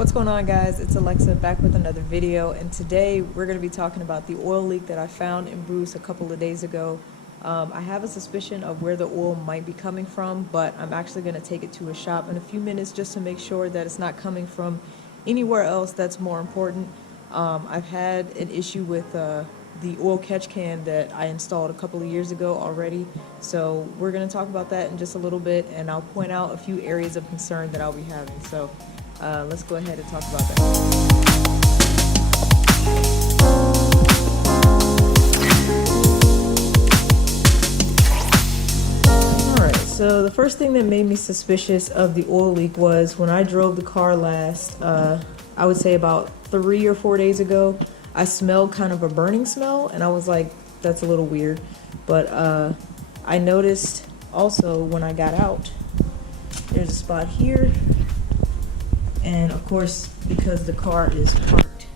What's going on, guys? It's Alexa back with another video, and today we're going to be talking about the oil leak that I found in Bruce a couple of days ago. I have a suspicion of where the oil might be coming from, but I'm actually going to take it to a shop in a few minutes just to make sure that it's not coming from anywhere else that's more important. I've had an issue with the oil catch can that I installed a couple of years ago already, so we're going to talk about that in just a little bit, and I'll point out a few areas of concern that I'll be having. So let's go ahead and talk about that. Alright, so the first thing that made me suspicious of the oil leak was when I drove the car last, I would say about 3 or 4 days ago, I smelled kind of a burning smell, and I was like, that's a little weird. But I noticed also when I got out, there's a spot here. And of course, because the car is parked,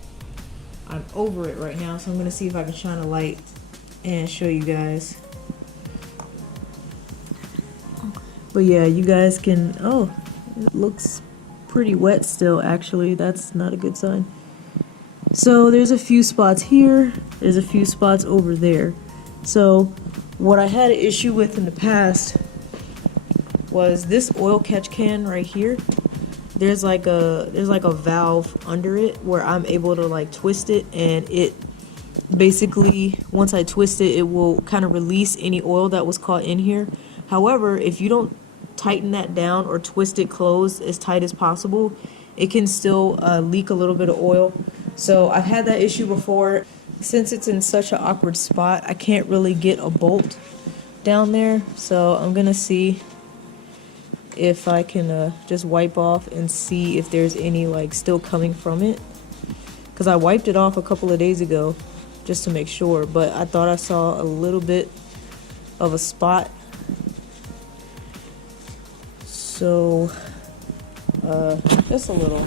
I'm over it right now, so I'm going to see if I can shine a light and show you guys. But yeah, you guys can, oh, it looks pretty wet still, actually. That's not a good sign. So there's a few spots here, there's a few spots over there. So what I had an issue with in the past was this oil catch can right here. There's like a valve under it where I'm able to like twist it, and it basically, once I twist it, it will kind of release any oil that was caught in here. However, if you don't tighten that down or twist it closed as tight as possible, it can still leak a little bit of oil. So I've had that issue before. Since it's in such an awkward spot, I can't really get a bolt down there, so I'm gonna see if I can just wipe off and see if there's any like still coming from it, because I wiped it off a couple of days ago just to make sure, but I thought I saw a little bit of a spot. So just a little,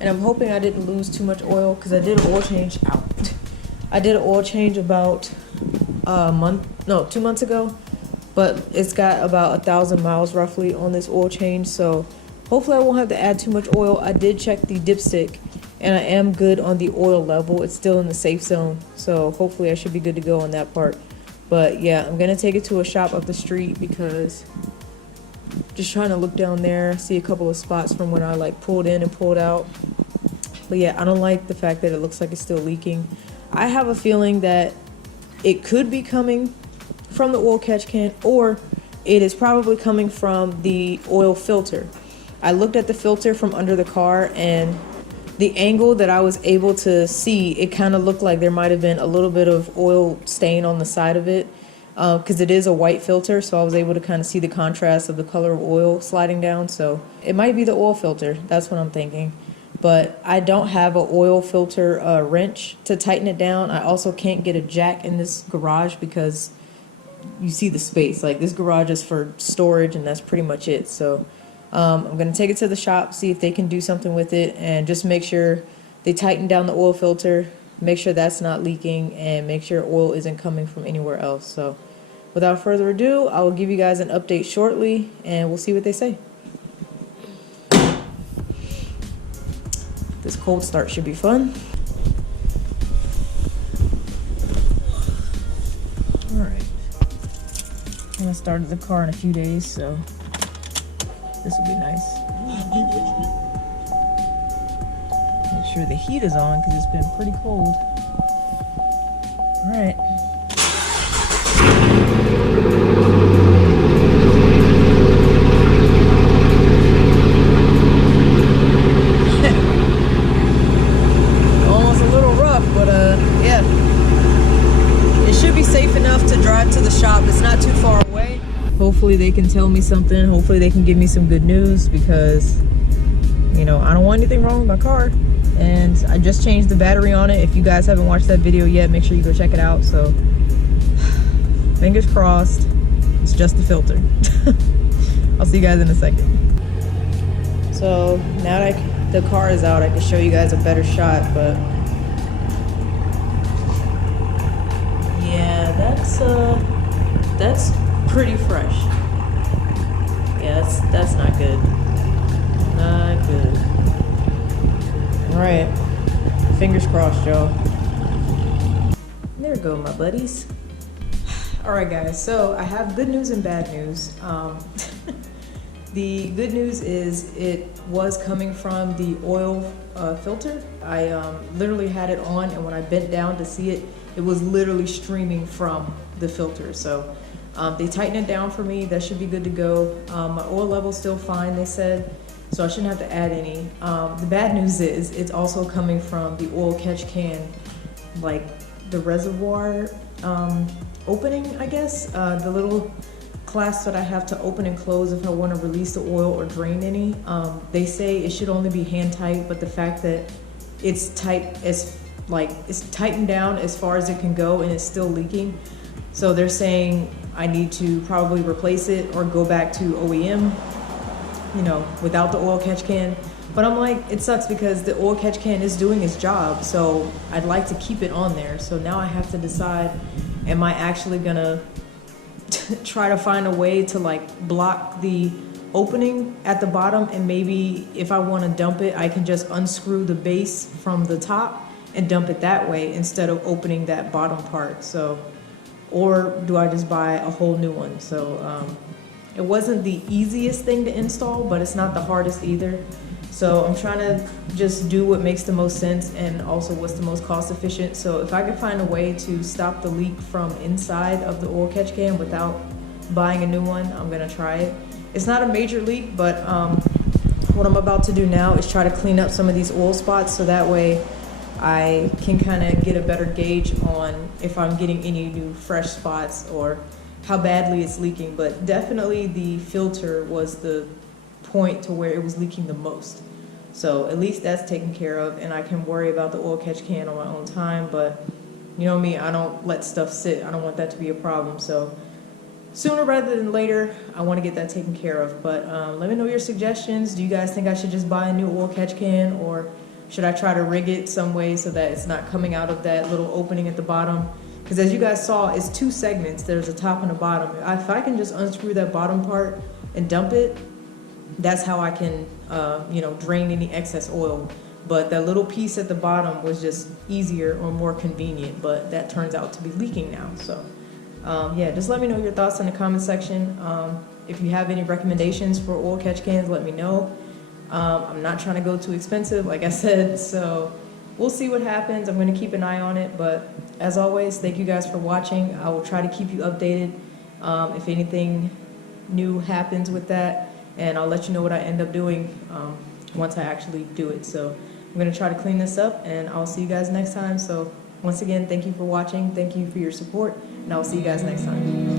and I'm hoping I didn't lose too much oil, because I did an oil change I did an oil change about 2 months ago, but it's got about 1,000 miles roughly on this oil change, so hopefully I won't have to add too much oil. I did check the dipstick, and I am good on the oil level. It's still in the safe zone, so hopefully I should be good to go on that part. But yeah, I'm gonna take it to a shop up the street, because just trying to look down there, see a couple of spots from when I like pulled in and pulled out. But yeah, I don't like the fact that it looks like it's still leaking. I have a feeling that it could be coming from the oil catch can, or it is probably coming from the oil filter. I looked at the filter from under the car, and the angle that I was able to see, it kind of looked like there might have been a little bit of oil stain on the side of it, because it is a white filter, so I was able to kind of see the contrast of the color of oil sliding down. So it might be the oil filter, that's what I'm thinking. But I don't have an oil filter wrench to tighten it down. I also can't get a jack in this garage, because you see the space, like this garage is for storage, and that's pretty much it. So I'm gonna take it to the shop, see if they can do something with it, and just make sure they tighten down the oil filter, make sure that's not leaking, and make sure oil isn't coming from anywhere else. So without further ado, I will give you guys an update shortly, and we'll see what they say. This cold start should be fun. Alright. I haven't started the car in a few days, so this will be nice. Make sure the heat is on, because it's been pretty cold. Alright. Almost a little rough, but yeah. It should be safe enough to drive to the shop. It's not too far away. Hopefully they can tell me something. Hopefully they can give me some good news, because, you know, I don't want anything wrong with my car. And I just changed the battery on it. If you guys haven't watched that video yet, make sure you go check it out. So fingers crossed, it's just the filter. I'll see you guys in a second. So now that the car is out, I can show you guys a better shot, but yeah, that's pretty fresh. Yeah, that's not good. Not good. Alright. Fingers crossed, y'all. There we go, my buddies. Alright guys, so I have good news and bad news. The good news is it was coming from the oil filter. I literally had it on, and when I bent down to see it, it was literally streaming from the filter. So they tightened it down for me. That should be good to go. My oil level's still fine, they said, so I shouldn't have to add any. The bad news is it's also coming from the oil catch can, like the reservoir opening, I guess. The little clasp that I have to open and close if I want to release the oil or drain any. They say it should only be hand tight, but the fact that it's tight, it's tightened down as far as it can go and it's still leaking. So they're saying I need to probably replace it or go back to OEM, you know, without the oil catch can. But I'm like, it sucks because the oil catch can is doing its job, so I'd like to keep it on there. So now I have to decide, am I actually gonna try to find a way to like block the opening at the bottom, and maybe if I want to dump it, I can just unscrew the base from the top and dump it that way instead of opening that bottom part. So, or do I just buy a whole new one? So it wasn't the easiest thing to install, but it's not the hardest either. So I'm trying to just do what makes the most sense and also what's the most cost efficient. So if I could find a way to stop the leak from inside of the oil catch can without buying a new one, I'm gonna try it. It's not a major leak, but what I'm about to do now is try to clean up some of these oil spots so that way I can kind of get a better gauge on if I'm getting any new fresh spots or how badly it's leaking. But definitely the filter was the point to where it was leaking the most. So at least that's taken care of, and I can worry about the oil catch can on my own time. But you know me, I don't let stuff sit. I don't want that to be a problem. So sooner rather than later, I want to get that taken care of. But let me know your suggestions. Do you guys think I should just buy a new oil catch can, or should I try to rig it some way so that it's not coming out of that little opening at the bottom? Because as you guys saw, it's two segments. There's a top and a bottom. If I can just unscrew that bottom part and dump it, that's how I can, you know, drain any excess oil. But that little piece at the bottom was just easier or more convenient, but that turns out to be leaking now. So yeah, just let me know your thoughts in the comment section. If you have any recommendations for oil catch cans, let me know. I'm not trying to go too expensive, like I said, so we'll see what happens. I'm going to keep an eye on it, but as always, thank you guys for watching. I will try to keep you updated if anything new happens with that, and I'll let you know what I end up doing once I actually do it. So I'm going to try to clean this up, and I'll see you guys next time. So once again, thank you for watching. Thank you for your support, and I'll see you guys next time.